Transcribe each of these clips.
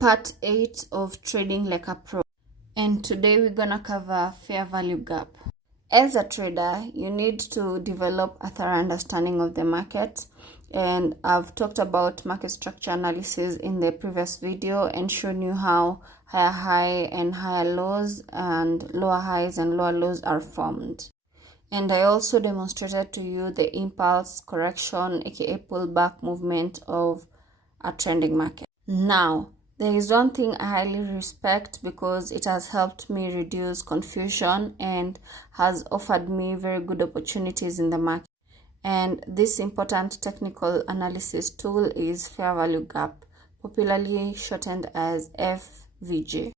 Part 8 of Trading Like a Pro. And today we're gonna cover fair value gap. As a trader, you need to develop a thorough understanding of the market. And I've talked about market structure analysis in the previous video and shown you how higher high and higher lows and lower highs and lower lows are formed. And I also demonstrated to you the impulse correction, aka pullback movement of a trending market. Now, there is one thing I highly respect because it has helped me reduce confusion and has offered me very good opportunities in the market. And this important technical analysis tool is fair value gap, popularly shortened as FVG.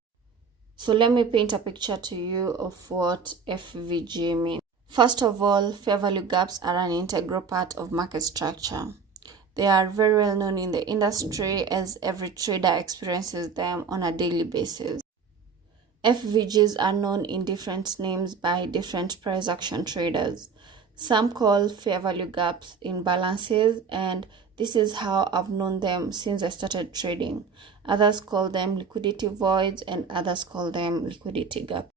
So let me paint a picture to you of what FVG means. First of all, fair value gaps are an integral part of market structure. They are very well known in the industry as every trader experiences them on a daily basis. FVGs are known in different names by different price action traders. Some call fair value gaps imbalances, and this is how I've known them since I started trading. Others call them liquidity voids and others call them liquidity gaps.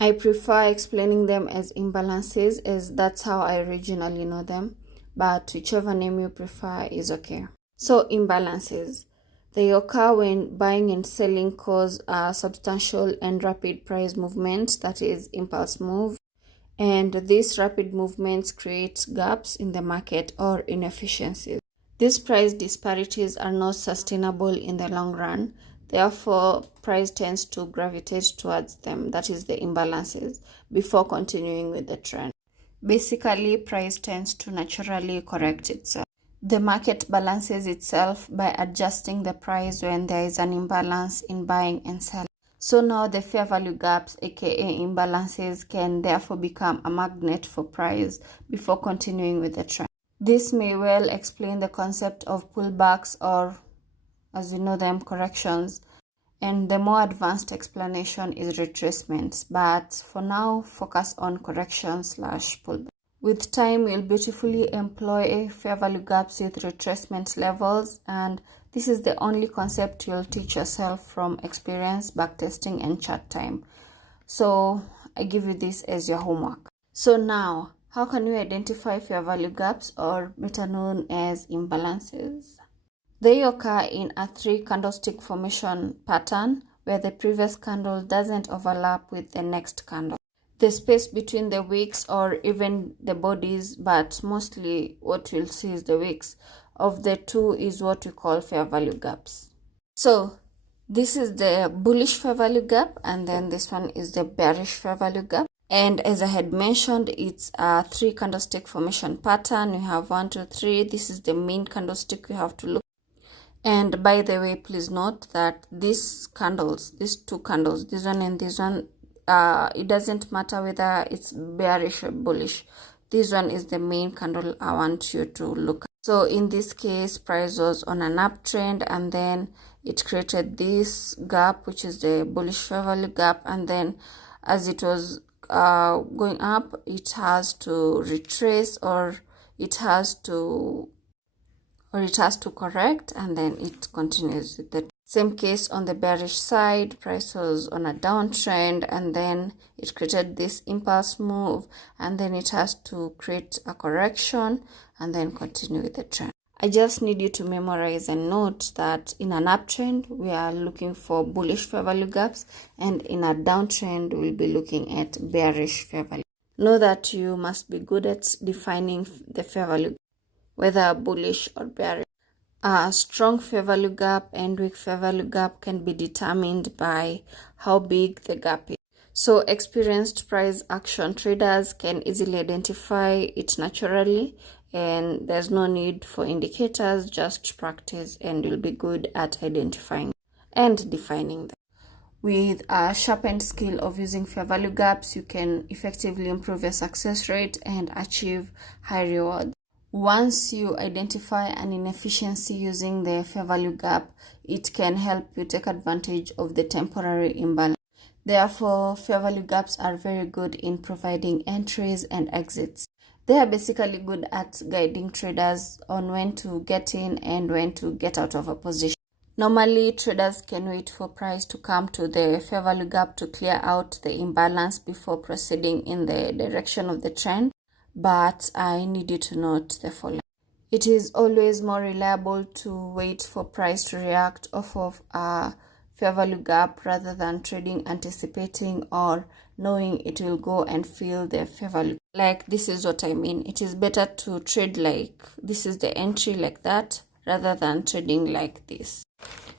I prefer explaining them as imbalances as that's how I originally know them, but whichever name you prefer is okay. So imbalances. They occur when buying and selling cause a substantial and rapid price movement, that is impulse move, and these rapid movements create gaps in the market or inefficiencies. These price disparities are not sustainable in the long run. Therefore, price tends to gravitate towards them, that is the imbalances, before continuing with the trend. Basically, price tends to naturally correct itself. The market balances itself by adjusting the price when there is an imbalance in buying and selling. So now the fair value gaps, aka imbalances, can therefore become a magnet for price before continuing with the trend. This may well explain the concept of pullbacks or, as you know them, corrections. And the more advanced explanation is retracements, but for now, focus on correction/pullback. With time, you'll beautifully employ fair value gaps with retracement levels, and this is the only concept you'll teach yourself from experience, backtesting, and chart time. So I give you this as your homework. So now, how can you identify fair value gaps, or better known as imbalances? They occur in a 3-candlestick formation pattern where the previous candle doesn't overlap with the next candle. The space between the wicks or even the bodies, but mostly what you'll see is the wicks of the two, is what we call fair value gaps. So this is the bullish fair value gap, and then this one is the bearish fair value gap. And as I had mentioned, it's a 3-candlestick formation pattern. We have 1, 2, 3. This is the main candlestick we have to look. And by the way, please note that these candles, these two candles, this one and this one, it doesn't matter whether it's bearish or bullish. This one is the main candle I want you to look at. So in this case, price was on an uptrend, and then it created this gap, which is the bullish fair value gap. And then as it was going up, it has to retrace, or it has to correct, and then it continues with the same case on the bearish side. Price was on a downtrend, and then it created this impulse move, and then it has to create a correction and then continue with the trend. I just need you to memorize and note that in an uptrend, we are looking for bullish fair value gaps, and in a downtrend, we'll be looking at bearish fair value. Know that you must be good at defining the fair value, whether bullish or bearish. A strong fair value gap and weak fair value gap can be determined by how big the gap is. So experienced price action traders can easily identify it naturally, and there's no need for indicators, just practice and you'll be good at identifying and defining them. With a sharpened skill of using fair value gaps, you can effectively improve your success rate and achieve high rewards. Once you identify an inefficiency using the fair value gap, it can help you take advantage of the temporary imbalance. Therefore, fair value gaps are very good in providing entries and exits. They are basically good at guiding traders on when to get in and when to get out of a position. Normally, traders can wait for price to come to the fair value gap to clear out the imbalance before proceeding in the direction of the trend, but I need you to note the following. It is always more reliable to wait for price to react off of a fair value gap rather than trading anticipating or knowing it will go and fill the fair value. Like, this is what I mean. It is better to trade like this is the entry like that rather than trading like this.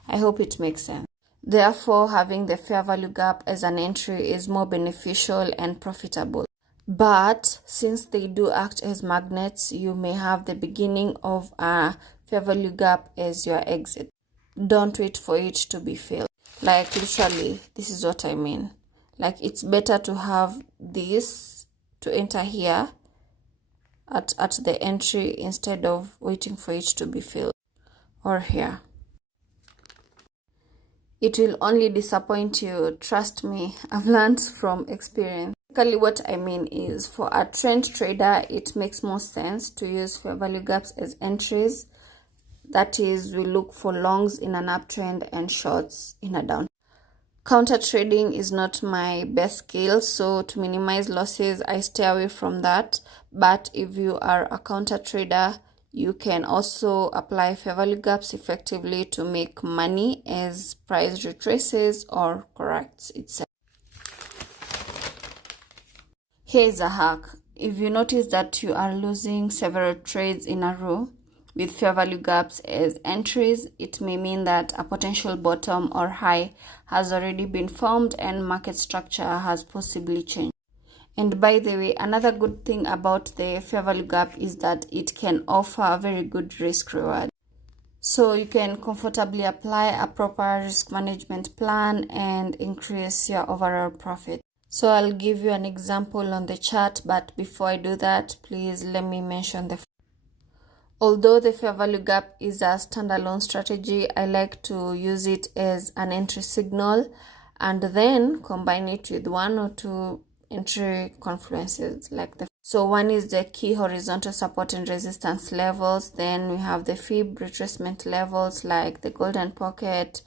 I hope it makes sense. Therefore, having the fair value gap as an entry is more beneficial and profitable. But since they do act as magnets, you may have the beginning of a fair value gap as your exit. Don't wait for it to be filled. Like, literally, this is what I mean. Like, it's better to have this to enter here at the entry instead of waiting for it to be filled, or here. It will only disappoint you. Trust me, I've learned from experience. Basically, what I mean is, for a trend trader, it makes more sense to use fair value gaps as entries. That is, we look for longs in an uptrend and shorts in a down. Counter trading is not my best skill, so to minimize losses, I stay away from that. But if you are a counter trader, you can also apply fair value gaps effectively to make money as price retraces or corrects itself. Here's a hack. If you notice that you are losing several trades in a row with fair value gaps as entries, it may mean that a potential bottom or high has already been formed and market structure has possibly changed. And by the way, another good thing about the fair value gap is that it can offer a very good risk reward. So you can comfortably apply a proper risk management plan and increase your overall profit. So I'll give you an example on the chart, but before I do that, please let me mention although the fair value gap is a standalone strategy, I like to use it as an entry signal and then combine it with one or two entry confluences so one is the key horizontal support and resistance levels, then we have the fib retracement levels like the golden pocket,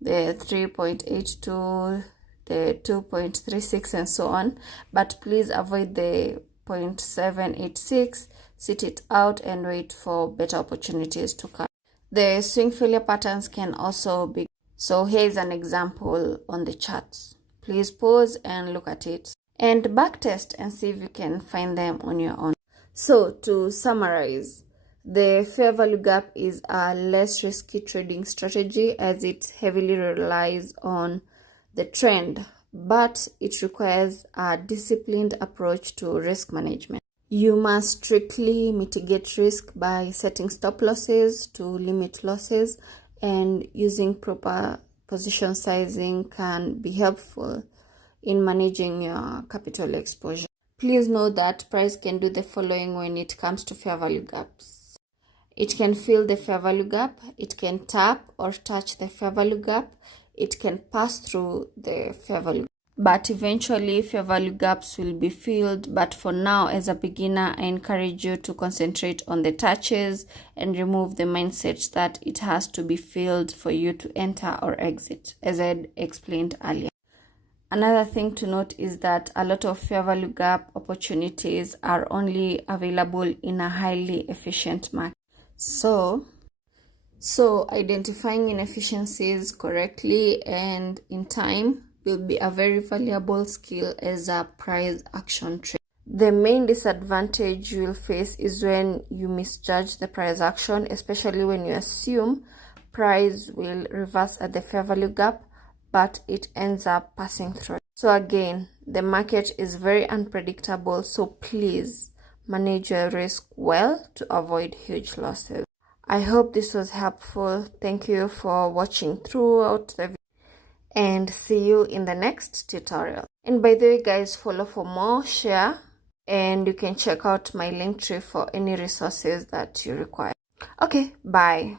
the 3.82, the 2.36 and so on, but please avoid the 0.786. Sit it out and wait for better opportunities to come. The swing failure patterns can also be. So here's an example on the charts. Please pause and look at it and backtest and see if you can find them on your own. So to summarize, the fair value gap is a less risky trading strategy as it heavily relies on the trend, but it requires a disciplined approach to risk management. You must strictly mitigate risk by setting stop losses to limit losses, and using proper position sizing can be helpful in managing your capital exposure. Please note that price can do the following when it comes to fair value gaps. It can fill the fair value gap, it can tap or touch the fair value gap, it can pass through the fair value gap. But eventually fair value gaps will be filled. But for now, as a beginner, I encourage you to concentrate on the touches and remove the mindset that it has to be filled for you to enter or exit, as I explained earlier. Another thing to note is that a lot of fair value gap opportunities are only available in a highly efficient market. So identifying inefficiencies correctly and in time will be a very valuable skill as a price action trader. The main disadvantage you will face is when you misjudge the price action, especially when you assume price will reverse at the fair value gap, but it ends up passing through. So again, the market is very unpredictable, so please manage your risk well to avoid huge losses. I hope this was helpful. Thank you for watching throughout the video, and see you in the next tutorial. And by the way guys, follow for more, share, and you can check out my link tree for any resources that you require. Okay, bye.